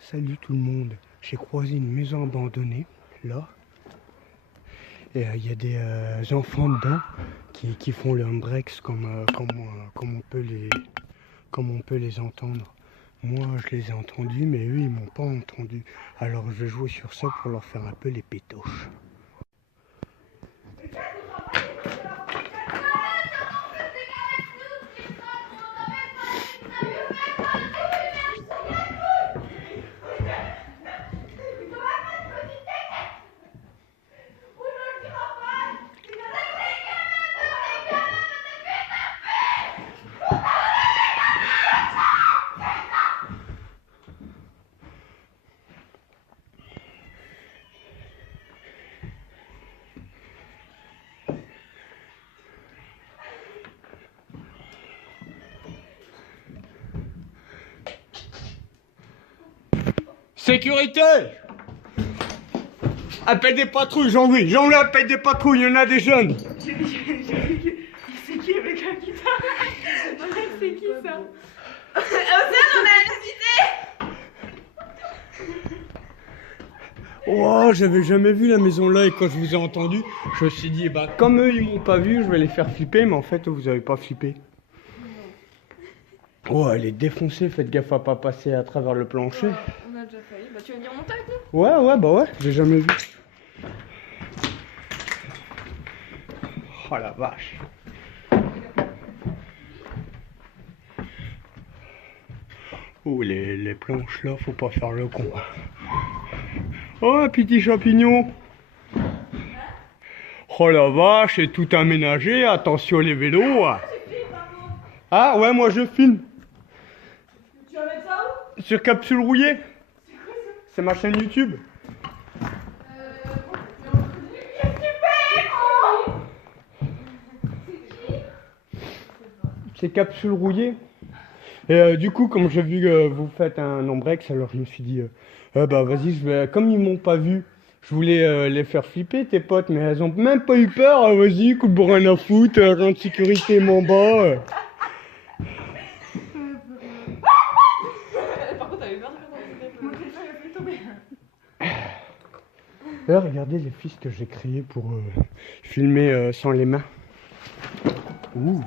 Salut tout le monde. J'ai croisé une maison abandonnée, là. Et il y a des enfants dedans qui font le Hendrix comme on peut les entendre. Moi, je les ai entendus, mais eux, ils m'ont pas entendu. Alors, je vais jouer sur ça pour leur faire un peu les pétoches. Sécurité! Appelle des patrouilles, Jean-Louis! Jean-Louis, appelle des patrouilles, il y en a des jeunes! C'est qui avec la guitare? C'est qui ça? Océane, on a un invité! Oh, j'avais jamais vu la maison là et quand je vous ai entendu, je me suis dit, bah comme eux ils m'ont pas vu, je vais les faire flipper, mais en fait vous avez pas flippé. Oh, elle est défoncée, faites gaffe à pas passer à travers le plancher. On a déjà failli. Bah, tu veux venir monter avec nous? Ouais, j'ai jamais vu. Oh la vache. Oh, les planches là, faut pas faire le con. Oh, un petit champignon. Oh la vache, c'est tout aménagé, attention les vélos. Ah ouais, moi je filme. Tu vas mettre ça où? Sur Capsule Rouillée. C'est ma chaîne YouTube. C'est Capsule Rouillée. Et du coup, comme j'ai vu que vous faites un Ombrex, alors je me suis dit, bah vas-y, comme ils m'ont pas vu, je voulais les faire flipper tes potes, mais elles ont même pas eu peur. Vas-y, coup de rien à foutre, agent de sécurité m'en bas. Par contre, t'avais peur de faire ton téléphone. Mon téléphone, il a failli tomber. Là, regardez les fils que j'ai créés pour filmer sans les mains. Ouh.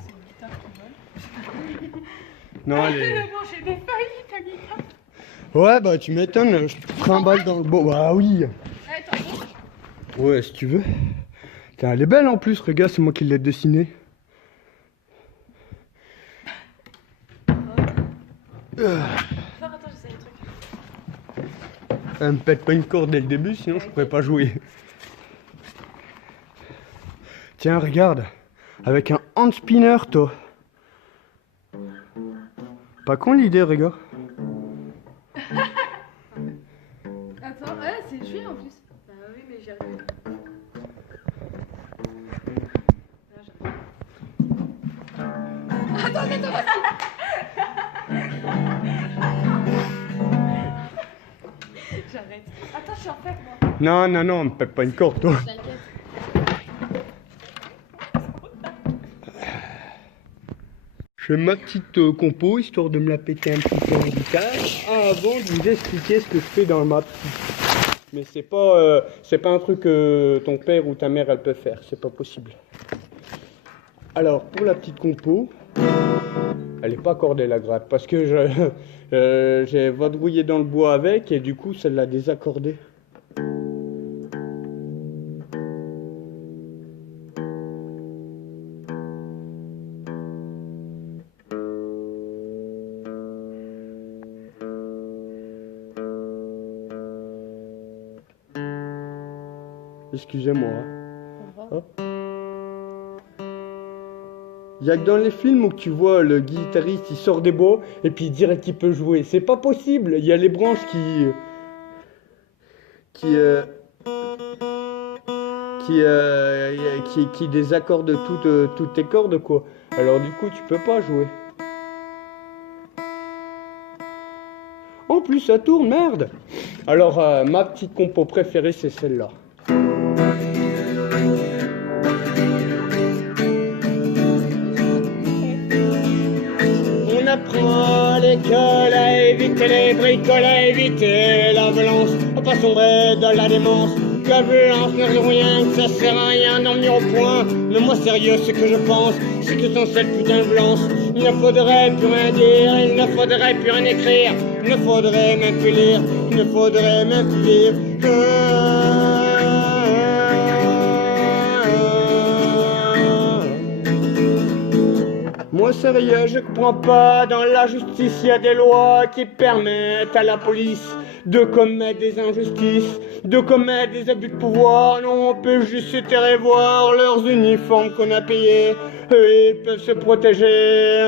Non, Elle a mangé des feuilles, ta guitare. Ouais, bah tu m'étonnes, je te trimballe dans le beau. Bah oui. Ouais, si tu veux. Tiens, elle est belle en plus, regarde, c'est moi qui l'ai dessinée. Attends, j'essaie un truc. Elle me pète pas une corde dès le début, sinon je pourrais pas jouer. Tiens, regarde. Avec un hand spinner, toi. Pas con l'idée, regarde. Attends, ouais, c'est joué en plus. Bah oui, mais j'y arrive. Attends, j'arrête. Attends, je suis en fait, moi. Non, on me pète pas une corde, toi. T'inquiète. Je fais ma petite compo, histoire de me la péter un petit peu en guitare, avant de vous expliquer ce que je fais dans ma petite. Mais c'est pas un truc que ton père ou ta mère elle peut faire, c'est pas possible. Alors pour la petite compo, elle est pas accordée la gratte, parce que j'ai vadrouillé dans le bois avec et du coup ça l'a désaccordée. Excusez-moi. Hop. Il y a que dans les films où tu vois le guitariste il sort des bois et puis il dirait qu'il peut jouer. C'est pas possible. Il y a les branches qui désaccordent toutes tes cordes quoi. Alors du coup tu peux pas jouer. En plus ça tourne, merde. Alors ma petite compo préférée c'est celle-là. On apprend à l'école à éviter les bricoles, à éviter la violence, à pas sombrer dans la démence. Que la violence ne veut rien, que ça sert à rien d'en venir au point. Mais moi sérieux, ce que je pense, c'est que sans cette putain de violence, il ne faudrait plus rien dire, il ne faudrait plus rien écrire, il ne faudrait même plus lire, il ne faudrait même plus vivre. Moi sérieux, je comprends pas, dans la justice il y a des lois qui permettent à la police de commettre des injustices, de commettre des abus de pouvoir. Non, on peut juste se taire et voir leurs uniformes qu'on a payés, eux ils peuvent se protéger.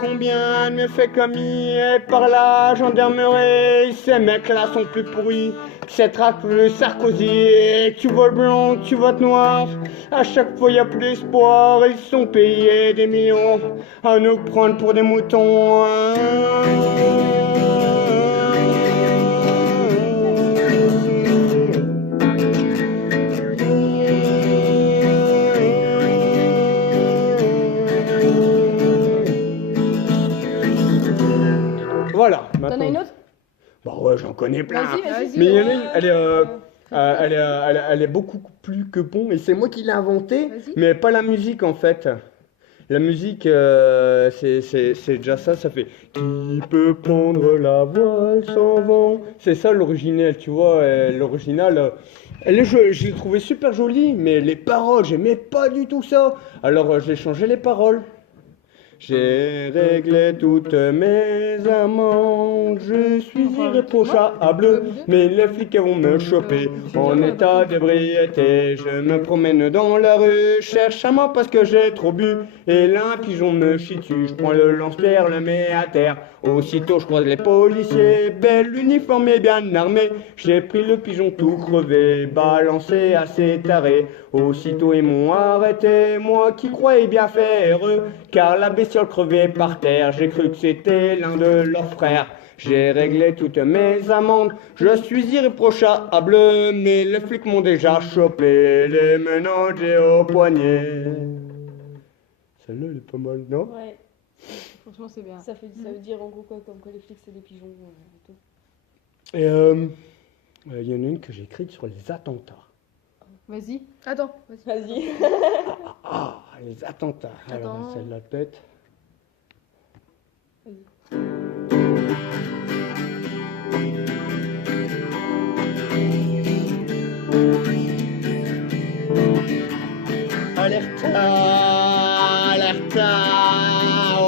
Combien de méfaits commis et par la gendarmerie, ces mecs-là sont plus pourris. Cette race plus Sarkozy, et que tu votes blanc, que tu votes noir, à chaque fois y a plus d'espoir, ils sont payés des millions à nous prendre pour des moutons. Voilà. T'en as une autre? Bah ouais, j'en connais plein. Vas-y. Mais il y en a une, elle est beaucoup plus que bon, et c'est moi qui l'ai inventée, mais pas la musique en fait. La musique, c'est déjà ça fait qui peut prendre la voile sans vent. C'est ça l'original, tu vois. L'original, je l'ai trouvé super jolie, mais les paroles, j'aimais pas du tout ça. Alors j'ai changé les paroles. J'ai réglé toutes mes amendes, je suis irréprochable, mais les flics vont me choper en état d'ébriété. Je me promène dans la rue, cherche à moi parce que j'ai trop bu, et là un pigeon me chie dessus, je prends le lance-pierre, le mets à terre. Aussitôt je croise les policiers, bel uniforme et bien armé. J'ai pris le pigeon tout crevé, balancé assez taré. Aussitôt ils m'ont arrêté, moi qui croyais bien faire eux, car la bestiole crevait par terre, j'ai cru que c'était l'un de leurs frères. J'ai réglé toutes mes amendes, je suis irréprochable, mais les flics m'ont déjà chopé, les menottes et au poignet. Celle-là elle est pas mal, non? Ouais. Franchement c'est bien. Ça veut dire en gros quoi, comme que les flics c'est des pigeons et tout. Et il y en a une que j'ai écrite sur les attentats. Vas-y. Attends. Vas-y. Les attentats. Alors celle-là peut-être. Alerta,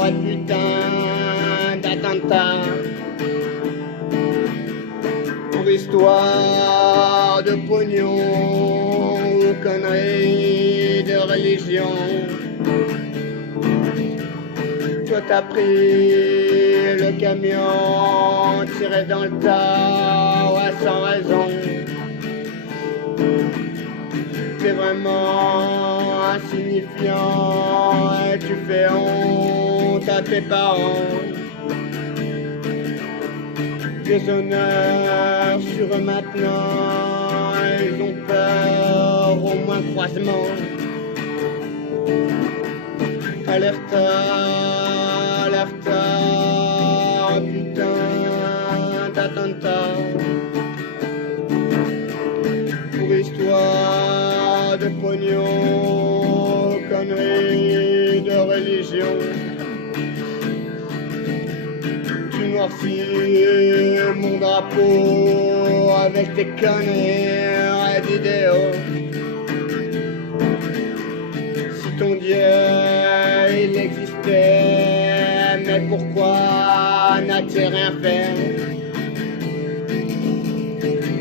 ouais putain d'attentat. Pour histoire de pognon ou conneries de religion. Toi t'as pris le camion, tiré dans le tas, ouais sans raison. T'es vraiment insignifiant et tu fais honte à tes parents. Des honneurs sur eux maintenant, ils ont peur au moins croisement. Alerta, oh putain d'attentat. Pour histoire de pognon, conneries de religion. Tu noircis mon drapeau avec tes conneries d'idéaux. Si ton Dieu il existait, mais pourquoi n'a-t-il rien fait?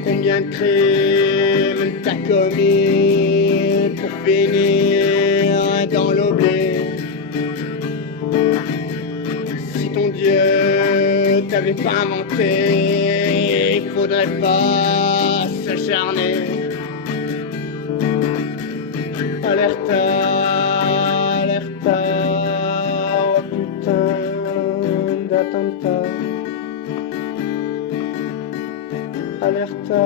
Combien de crimes t'as commis pour finir dans l'oubli? Si ton Dieu t'avait pas inventé, il faudrait pas s'acharner. Alerta, oh putain d'attentat. Alerta,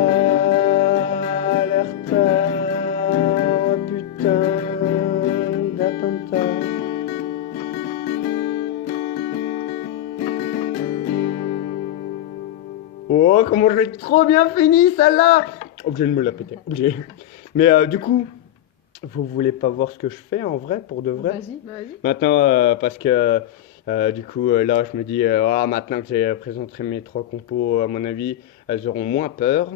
oh putain d'attentat. Oh, comment je l'ai trop bien fini, celle-là! Obligé de me la péter, obligé. Mais du coup, vous voulez pas voir ce que je fais en vrai, pour de vrai? Vas-y. Vas-y. Maintenant, parce que du coup, là, je me dis, ah, maintenant que j'ai présenté mes 3 compos, à mon avis, elles auront moins peur.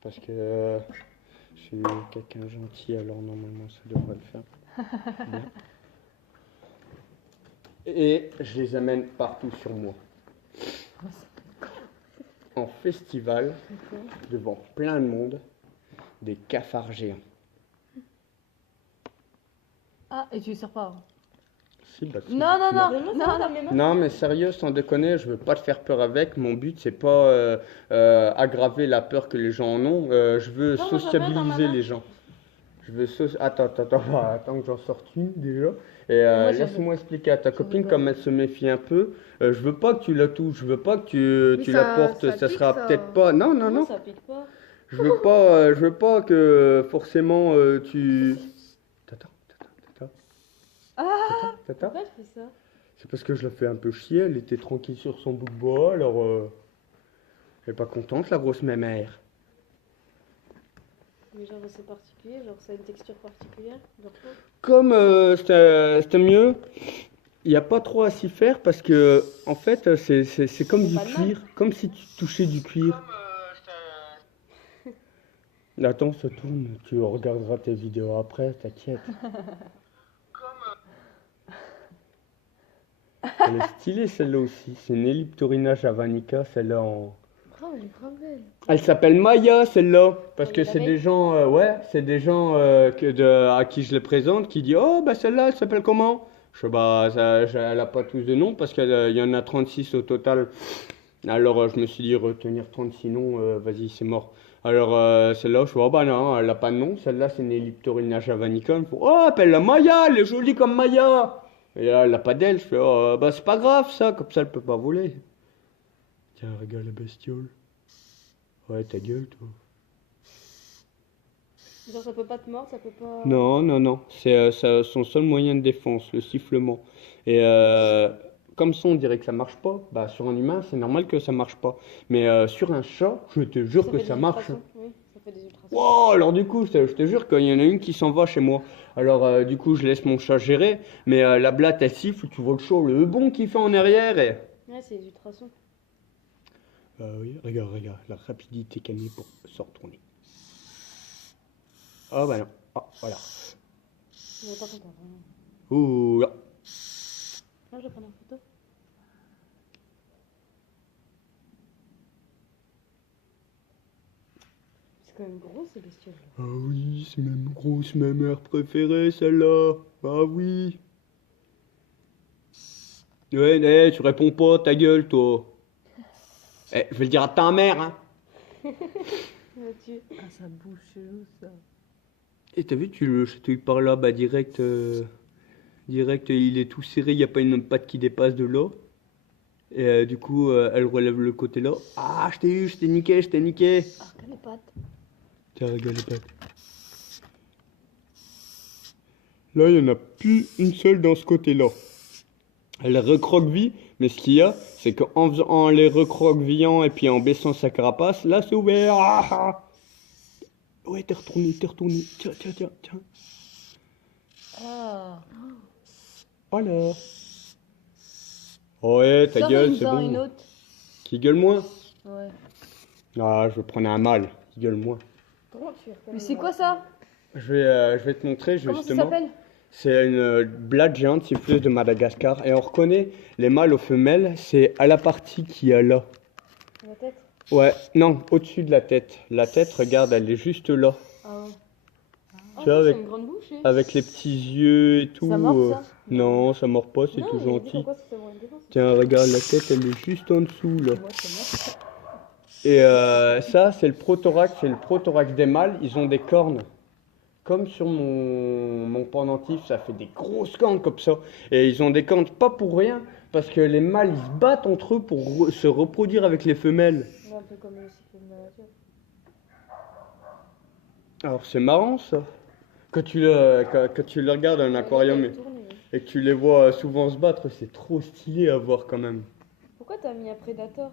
Parce que je suis quelqu'un gentil, alors normalement, ça devrait le faire. Bien. Et je les amène partout sur moi. En festival, devant plein de monde, des cafards géants. Ah, et tu les sors pas. Si, bah, si, Non, non, non, Non, non, non. mes mains. Non, mais sérieux, sans déconner, je veux pas te faire peur avec. Mon but, c'est pas aggraver la peur que les gens en ont. Je veux Non, moi, j'en veux dans ma sociabiliser main. les gens. Je veux attends que j'en sorte une déjà. Et Moi, j'en laisse-moi expliquer à ta J'en copine veux comme elle se méfie un peu. Je veux pas que tu la touches, je veux pas que Mais tu ça- la portes. ça Ça pique, sera ça. peut-être pas. Non, non, non. ça pique pas. Je veux pas que forcément tu. Tata, tata. Tata. Pourquoi je fais ça? C'est parce que je la fais un peu chier, elle était tranquille sur son bout de bois, alors elle est pas contente la grosse mémère. Mais genre c'est particulier, genre ça a une texture particulière, leur peau. Comme c'était mieux, il n'y a pas trop à s'y faire parce que en fait c'est comme C'est du pas le cuir, comme si tu touchais du cuir. Attends, ça tourne, tu regarderas tes vidéos après, t'inquiète. Elle est stylée celle-là aussi, c'est une Elliptorina javanica, celle-là en... Oh, elle est grave belle. Elle s'appelle Maya celle-là, parce Elle que est c'est la des gens, c'est des gens à qui je les présente qui disent oh bah celle-là elle s'appelle comment? Je fais bah elle a pas tous de noms parce qu'il y en a 36 au total. Alors je me suis dit retenir 36 noms, vas-y c'est mort. Alors celle-là je fais oh bah non elle a pas de nom, celle-là c'est une Elliptorina javanica. Il me faut oh appelle-la Maya, elle est jolie comme Maya. Et là elle a pas d'aile, je fais oh bah c'est pas grave ça, comme ça elle peut pas voler. Tiens regarde la bestiole. Ouais, ta gueule, toi. Genre ça peut pas te mordre, ça peut pas. Non, non, non. C'est son seul moyen de défense, le sifflement. Et comme ça, on dirait que ça marche pas. Bah, sur un humain, c'est normal que ça marche pas. Mais sur un chat, je te jure que fait ça des marche. ultrasons. Oui, ça fait des ultrasons. Wow, alors du coup, je te jure qu'il y en a une qui s'en va chez moi. Alors du coup, je laisse mon chat gérer. Mais la blatte, elle siffle, tu vois le chat, le bon qui fait en arrière. Et... Ouais, c'est des ultrasons. oui, regarde, la rapidité qu'elle met pour se retourner. Ah bah non. Ah, voilà. Je vais pas content, vraiment. Ouh, là. Moi je vais prendre une photo. C'est quand même gros ces bestioles là. Ah oui, c'est même grosse, ma mère préférée, celle-là. Ah oui. Ouais, tu réponds pas, ta gueule, toi. Je vais le dire à ta mère, hein. Mathieu. Ah, ça bouge chelou, ça. Et t'as vu, tu le chatouilles par là, bah direct, il est tout serré, il n'y a pas une patte qui dépasse de là. Et du coup, elle relève le côté là. Ah, je t'ai niqué. Ah, regarde les pattes. Tiens, regarde les pattes. Là, il n'y en a plus une seule dans ce côté-là. Elle recroqueville, mais ce qu'il y a, c'est en les recroquevillant et puis en baissant sa carapace, là c'est ouvert. Ah. Ouais, t'es retourné. Tiens. Ah. Voilà. Ouais, ta gueule, c'est une bon. autre. Qui gueule moins? Ouais. Ah, je vais prendre un mâle. Qui gueule moins. Comment tu reconnais? Mais c'est quoi ça? Je vais te montrer Comment ça justement. s'appelle? C'est une blatte géante siffleuse de Madagascar. Et on reconnaît les mâles aux femelles, c'est à la partie qui est là. La tête? Ouais, non, au-dessus de la tête. La tête, regarde, elle est juste là. Ah ouais. Tu vois, C'est une grande bouche. hein. avec les petits yeux et tout. Ça mord, ça? Non, ça mord pas, c'est Non, tout mais dis gentil. pourquoi ça avoir une défense? Tiens, regarde, la tête, elle est juste en dessous, là. Moi, ça mord. Et ça, c'est le prothorax des mâles. Ils ont des cornes. Comme sur mon pendentif, ça fait des grosses cornes comme ça. Et ils ont des cornes pas pour rien, parce que les mâles, ils se battent entre eux pour se reproduire avec les femelles. Un peu comme le cycle de la nature. Alors c'est marrant ça. Que tu le regardes à un aquarium et que tu les vois souvent se battre, c'est trop stylé à voir quand même. Pourquoi t'as mis un prédateur?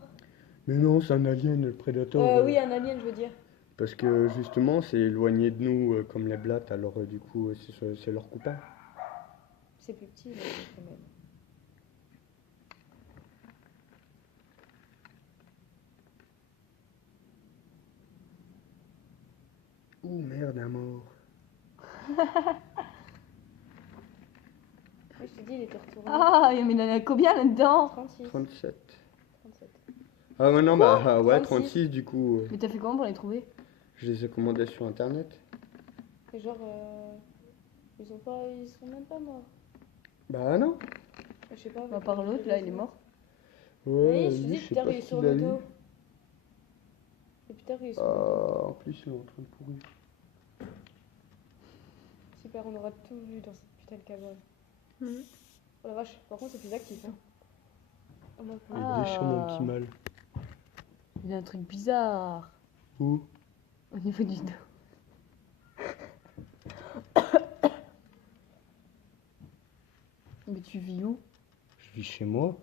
Mais non, c'est un alien, le prédateur. Oui, un alien, je veux dire. Parce que justement, c'est éloigné de nous comme les blattes, alors du coup, c'est leur copain. C'est plus petit, mais quand même. Ouh merde, un mort. Oui, je te dis, il était retourné. Ah, mais il y en a combien là-dedans? 36. 37. 37. Ah ouais, non, bah ouais, 36. 36 du coup. Mais t'as fait comment pour les trouver? Je les ai commandés sur internet. Et genre, ils sont même pas morts. Bah non. Je sais pas. À part l'autre, là, il est mort. Ouais, Oui, je te lui, dis, je sais Peter, pas il est ce sur qu'il a le eu. dos. Et Peter, il est sur le dos. En plus, il est en train de pourrir. Super, on aura tout vu dans cette putain de cabane. Mhm. Oh la vache, par contre, c'est plus actif. Hein. Oh, ma Il pauvre. est méchant, mon petit mal. Il y a un truc bizarre Où? au niveau du dos. Mais tu vis où? Je vis chez moi.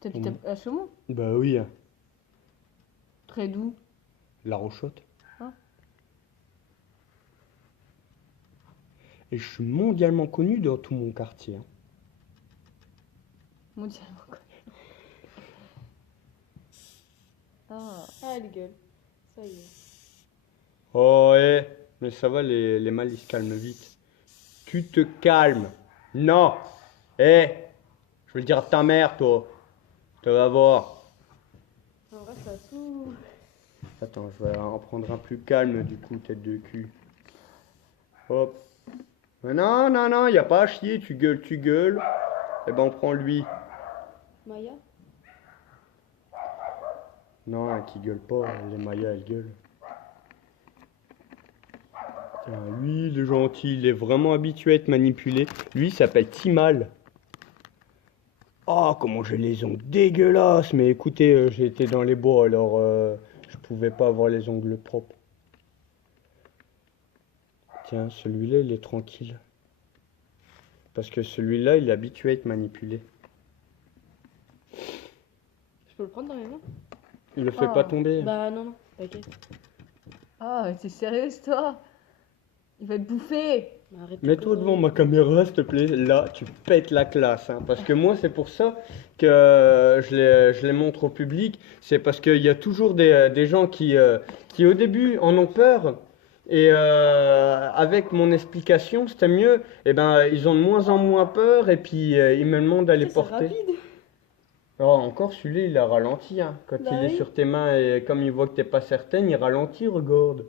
T'habites à Chaumont? Bah oui, Près d'où? La Rochotte. Ah. Et je suis mondialement connu dans tout mon quartier. Hein. Mondialement connu. Ah. Ah, elle gueule. Ça y est. Oh, mais ça va, les mâles, ils se calment vite. Tu te calmes. Non. Je vais le dire à ta mère, toi. Tu vas voir. En vrai, ça saoule. Attends, je vais en prendre un plus calme, du coup, tête de cul. Hop. Mais non, non, non, y a pas à chier, tu gueules, tu gueules. Eh ben, on prend lui. Maya? Non, qui gueule pas, les Mayas, elles gueulent. Tiens, lui, il est gentil, il est vraiment habitué à être manipulé. Lui, il s'appelle Timal. Oh, comment j'ai les ongles dégueulasses. Mais écoutez, j'ai été dans les bois, alors je pouvais pas avoir les ongles propres. Tiens, celui-là, il est tranquille. Parce que celui-là, il est habitué à être manipulé. Je peux le prendre dans les mains? Il le fait pas tomber. Bah non, non, t'inquiète. Ah, mais t'es sérieuse, toi? Il va te bouffer. Bah, arrête de Mets-toi conneries. devant ma caméra, s'il te plaît. Là, tu pètes la classe. Hein. Parce que moi, c'est pour ça que je les montre au public. C'est parce qu'il y a toujours des gens qui, au début, en ont peur. Et avec mon explication, c'était mieux. Et ben, ils ont de moins en moins peur. Et puis, ils me demandent d'aller C'est porter. rapide. Oh, encore celui-là, il a ralenti. Hein. Quand Bah il est oui. sur tes mains et comme il voit que t'es pas certaine, il ralentit, regarde.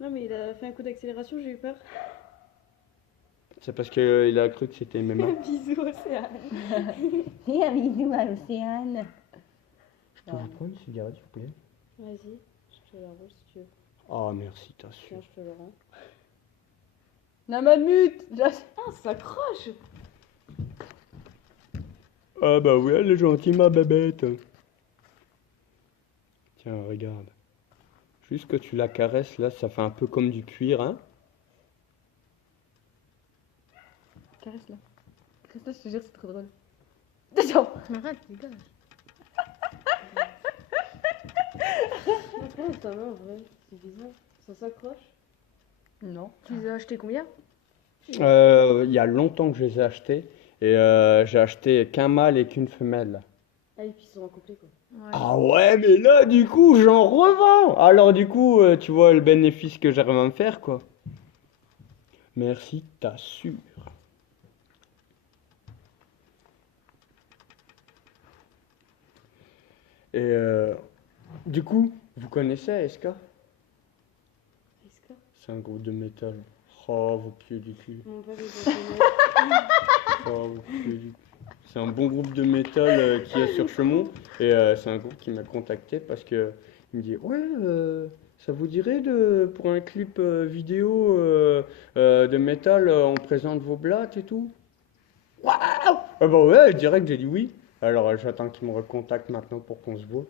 Non, mais il a fait un coup d'accélération, j'ai eu peur. C'est parce qu'il a cru que c'était mes mains. Bisous, Océane. Et un bisou à l'océane. Je peux vous prendre une cigarette, s'il vous plaît? Vas-y, je te la roule si tu veux. Oh, merci, t'as su. Tiens, je te le rends. La mamute. Ah, ça s'accroche. Ah bah oui, elle est gentille, ma bébête. Tiens, regarde. Juste que tu la caresses, là, ça fait un peu comme du cuir, hein. Caresse-la. Caresse-la, je te jure, c'est trop drôle. Attention. Arrête, dégage. Pourquoi ta main, en vrai? C'est bizarre. Ça s'accroche? Non. Tu les as achetés combien? Il y a longtemps que je les ai achetés. Et j'ai acheté qu'un mâle et qu'une femelle. Ah, et puis ils sont en complet, quoi. Ouais. Ah ouais, mais là, du coup, j'en revends. Alors, du coup, tu vois le bénéfice que j'arrive à me faire, quoi. Merci, t'assures. Et du coup, vous connaissez ASK? Est-ce que C'est un groupe de métal. Oh, vos pieds du cul. mon père est Oh, vos pieds du cul. C'est un bon groupe de métal qui est sur Chaumont. Et c'est un groupe qui m'a contacté parce que il me dit ouais, ça vous dirait pour un clip vidéo de métal, on présente vos blattes et tout. Waouh! Ah bah ouais, direct j'ai dit oui. Alors j'attends qu'il me recontacte maintenant pour qu'on se voit.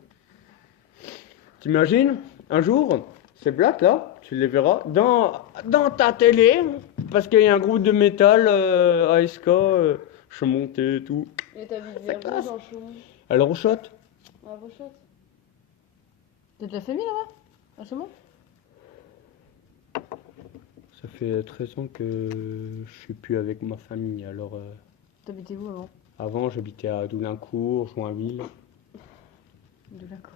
T'imagines, un jour, ces blattes là, tu les verras dans ta télé, parce qu'il y a un groupe de métal ASK, je suis monté et tout. Et t'as vu Ça vers classe. où dans Chaumont? À la Rochotte. À la Rochotte? T'as de la famille là-bas? À Chaumont? Ça fait 13 ans que je suis plus avec ma famille, alors T'habitais où avant? avant j'habitais à Doulincourt, Joinville. De la cour.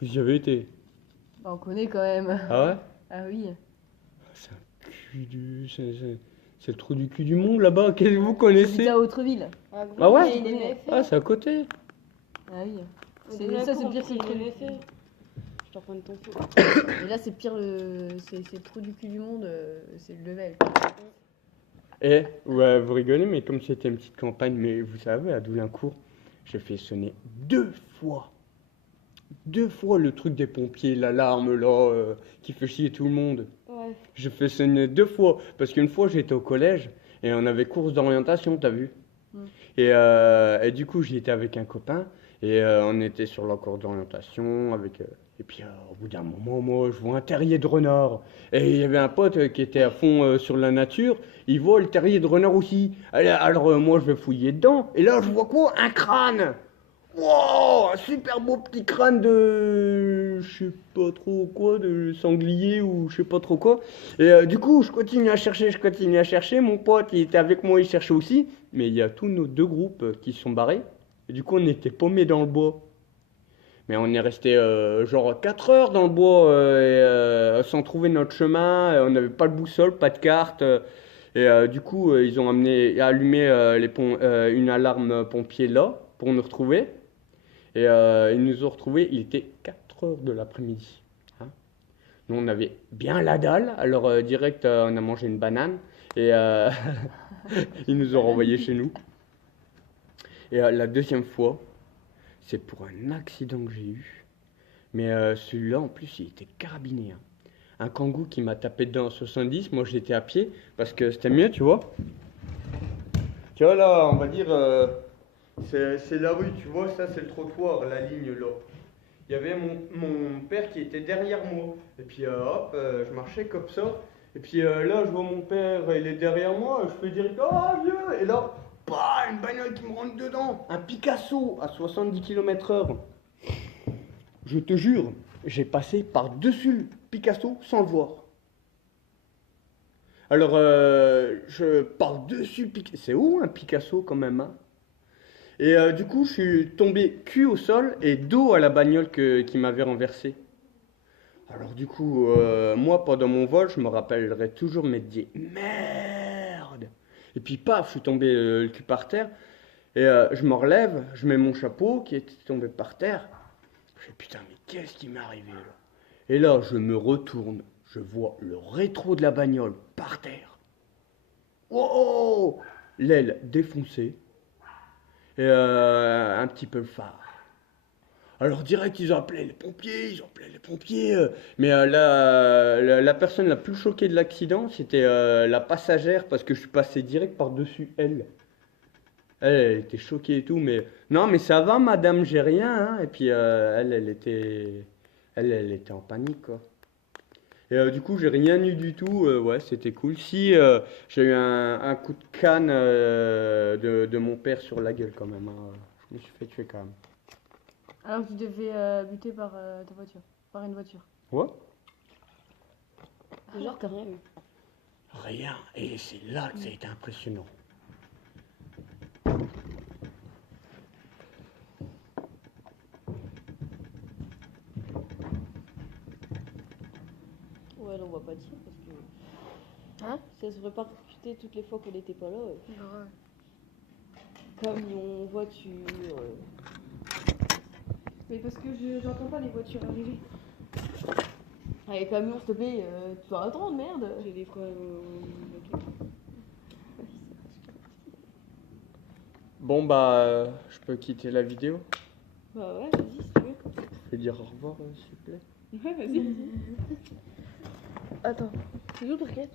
Vous y avez été? Bah, on connaît quand même. Ah ouais? Ah oui. C'est un cul du... C'est le trou du cul du monde là-bas, qu'est-ce que vous J'habitais connaissez? à Autreville. Ah ouais? Il est Ah, c'est à côté. Ah oui. Ça, C'est le pire, c'est le trou du cul. Je t'en prends ton feu. Et là, c'est pire, c'est le trou du cul du monde, c'est le level. Eh, ouais, vous rigolez, mais comme c'était une petite campagne, mais vous savez, à Doulincourt, j'ai fait sonner 2 fois. 2 fois le truc des pompiers, l'alarme là, qui fait chier tout le monde. Ouais. J'ai fait sonner 2 fois, parce qu'une fois j'étais au collège, et on avait course d'orientation, t'as vu? Mm. Et du coup, j'y étais avec un copain, et on était sur la course d'orientation, avec... et puis au bout d'un moment, moi, je vois un terrier de renard. Et il y avait un pote qui était à fond sur la nature. Il voit le terrier de renard aussi. Alors moi, je vais fouiller dedans. Et là, je vois quoi? Un crâne. Wow, un super beau petit crâne de... je sais pas trop quoi, de sanglier ou je sais pas trop quoi. Et du coup, je continue à chercher. Mon pote, il était avec moi, il cherchait aussi. Mais il y a tous nos 2 groupes qui se sont barrés. Et du coup, on était paumés dans le bois. Mais on est resté genre 4 heures dans le bois sans trouver notre chemin. On n'avait pas de boussole, pas de carte. Du coup, ils ont allumé une alarme pompier là pour nous retrouver. Et ils nous ont retrouvés, il était 4 heures de l'après-midi. Hein. Nous, on avait bien la dalle. Alors, direct, on a mangé une banane. Et ils nous ont renvoyés chez nous. Et la deuxième fois, c'est pour un accident que j'ai eu. Mais celui-là, en plus, il était carabiné. Hein. Un kangou qui m'a tapé dedans en 70. Moi, j'étais à pied parce que c'était mieux, tu vois. Tu vois, là, on va dire, c'est la rue, tu vois. Ça, c'est le trottoir, la ligne, là. Il y avait mon père qui était derrière moi. Et puis, hop, je marchais comme ça. Et puis là, je vois mon père, il est derrière moi. Je fais direct, oh, vieux. Et là, bah, une bagnole qui me rentre dedans. Un Picasso à 70 km/h. Je te jure, j'ai passé par-dessus le Picasso sans le voir. Alors, je par-dessus le Picasso. C'est où un Picasso quand même, hein? Et du coup, je suis tombé cul au sol et dos à la bagnole qui m'avait renversé. Alors du coup, moi, pendant mon vol, je me rappellerai toujours m'être dit « Merde !» Et puis paf, je suis tombé le cul par terre. Et je me relève, je mets mon chapeau qui était tombé par terre. Je fais putain, mais qu'est-ce qui m'est arrivé là? Et là, je me retourne, je vois le rétro de la bagnole par terre. Oh! L'aile défoncée. Et un petit peu le phare. Alors direct, ils ont appelé les pompiers. Mais la personne la plus choquée de l'accident, c'était la passagère parce que je suis passé direct par-dessus elle. Elle était choquée et tout, mais non, mais ça va, madame, j'ai rien. Hein. Et puis elle était en panique, quoi. Et du coup, j'ai rien eu du tout. Ouais, c'était cool. Si j'ai eu un coup de canne de mon père sur la gueule quand même. Hein. Je me suis fait tuer quand même. Alors que tu t'es fait buter par ta voiture, par une voiture. Ouais. Genre, t'as rien eu. Rien. Et c'est là que ça a été impressionnant. Ouais, là, on va pas dire parce que. Hein? Ça se répercuter toutes les fois qu'on n'était pas là. Ouais. Comme en voiture. Mais parce que j'entends pas les voitures arriver. Allez, camion, s'il te plaît, tu vas attendre, merde. J'ai des fois. Bon, bah, je peux quitter la vidéo. Bah ouais, vas-y, si tu veux. Je vais dire au revoir, s'il vous plaît. Ouais, vas-y. Attends, c'est où le parquet?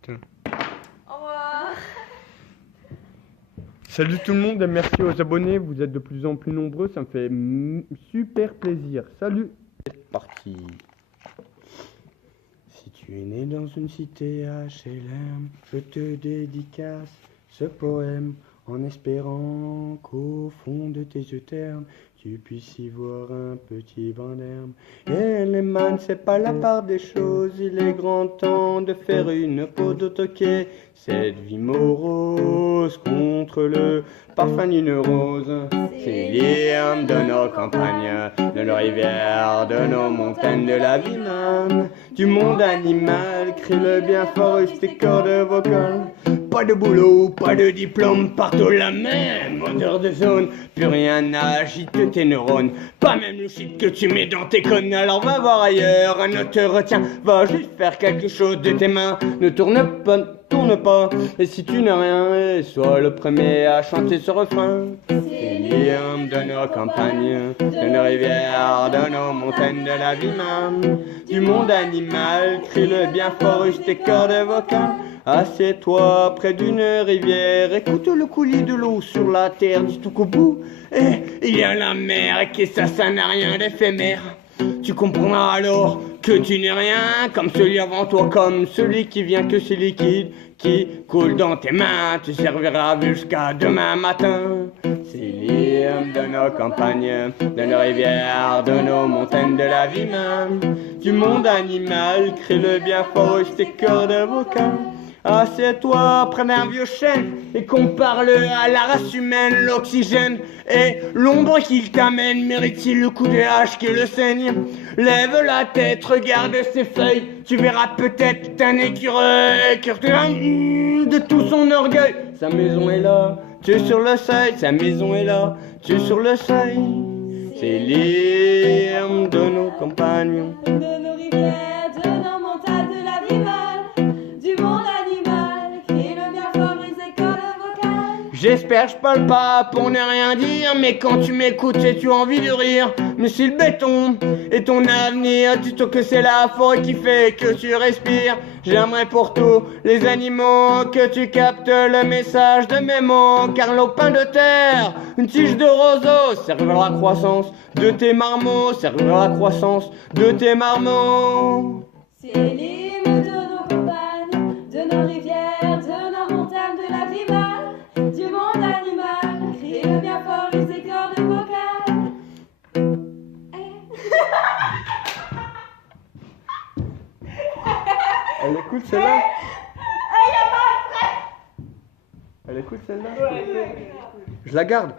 Tiens. Au revoir. Ça Salut tout le monde et merci aux abonnés, vous êtes de plus en plus nombreux, ça me fait super plaisir. Salut. C'est parti. Si tu es né dans une cité HLM, je te dédicace ce poème en espérant qu'au fond de tes yeux ternes, tu puisses y voir un petit brin d'herbe. Et les man, c'est pas la part des choses, il est grand temps de faire une pause de toquer cette vie morose contre le parfum d'une rose. C'est l'hymne de nos campagnes, de nos rivières, de nos montagnes, de la vie même, du monde animal, crie le bien fort et tes cordes vocales. Pas de boulot, pas de diplôme, partout la même odeur de zone. Plus rien n'agite tes neurones, pas même le shit que tu mets dans tes connes. Alors va voir ailleurs, ne te retiens, va juste faire quelque chose de tes mains. Ne tourne pas, et si tu n'as rien, sois le premier à chanter ce refrain. C'est l'hymne de nos campagnes, de nos rivières, de nos montagnes, de la vie même, du monde animal, crie le bien fort, use tes cordes vocales. Assieds-toi près d'une rivière, écoute le coulis de l'eau sur la terre, dis tout qu'au bout, il y a la mer, et que ça n'a rien d'éphémère. Tu comprendras alors que tu n'es rien, comme celui avant toi, comme celui qui vient, que c'est liquide, qui coule dans tes mains, tu serviras jusqu'à demain matin. C'est l'hymne de nos campagnes, de nos rivières, de nos montagnes, de la vie même, du monde animal, crie le bien fort, use tes cordes vocales. Assieds-toi près d'un vieux chêne et qu'on parle à la race humaine. L'oxygène et l'ombre qu'il t'amène, mérite-t-il le coup de hache qui le saigne? Lève la tête, regarde ses feuilles, tu verras peut-être un écureuil qui de tout son orgueil. Sa maison est là, tu es sur le seuil, sa maison est là, tu es sur le seuil. C'est l'hymne de nos campagnes, De nos rivières, de nos montagnes, de la vie même, du monde animal, crie le bien fort et ses cordes vocales. J'espère que je parle pas pour ne rien dire, mais quand tu m'écoutes, j'ai-tu envie de rire? Mais si le béton est ton avenir, dis-toi que c'est la forêt qui fait que tu respires. J'aimerais pour tous les animaux que tu captes le message de mes mots, car l'opin de terre, une tige de roseau, servira à la croissance de tes marmots, servira à la croissance de tes marmots. C'est l'hymne de nos campagnes, de nos rivières, de nos montagnes, de la vie même, du monde animal, crie le bien fort et ses cordes vocales. Elle écoute celle-là? Elle écoute celle-là? Je la garde.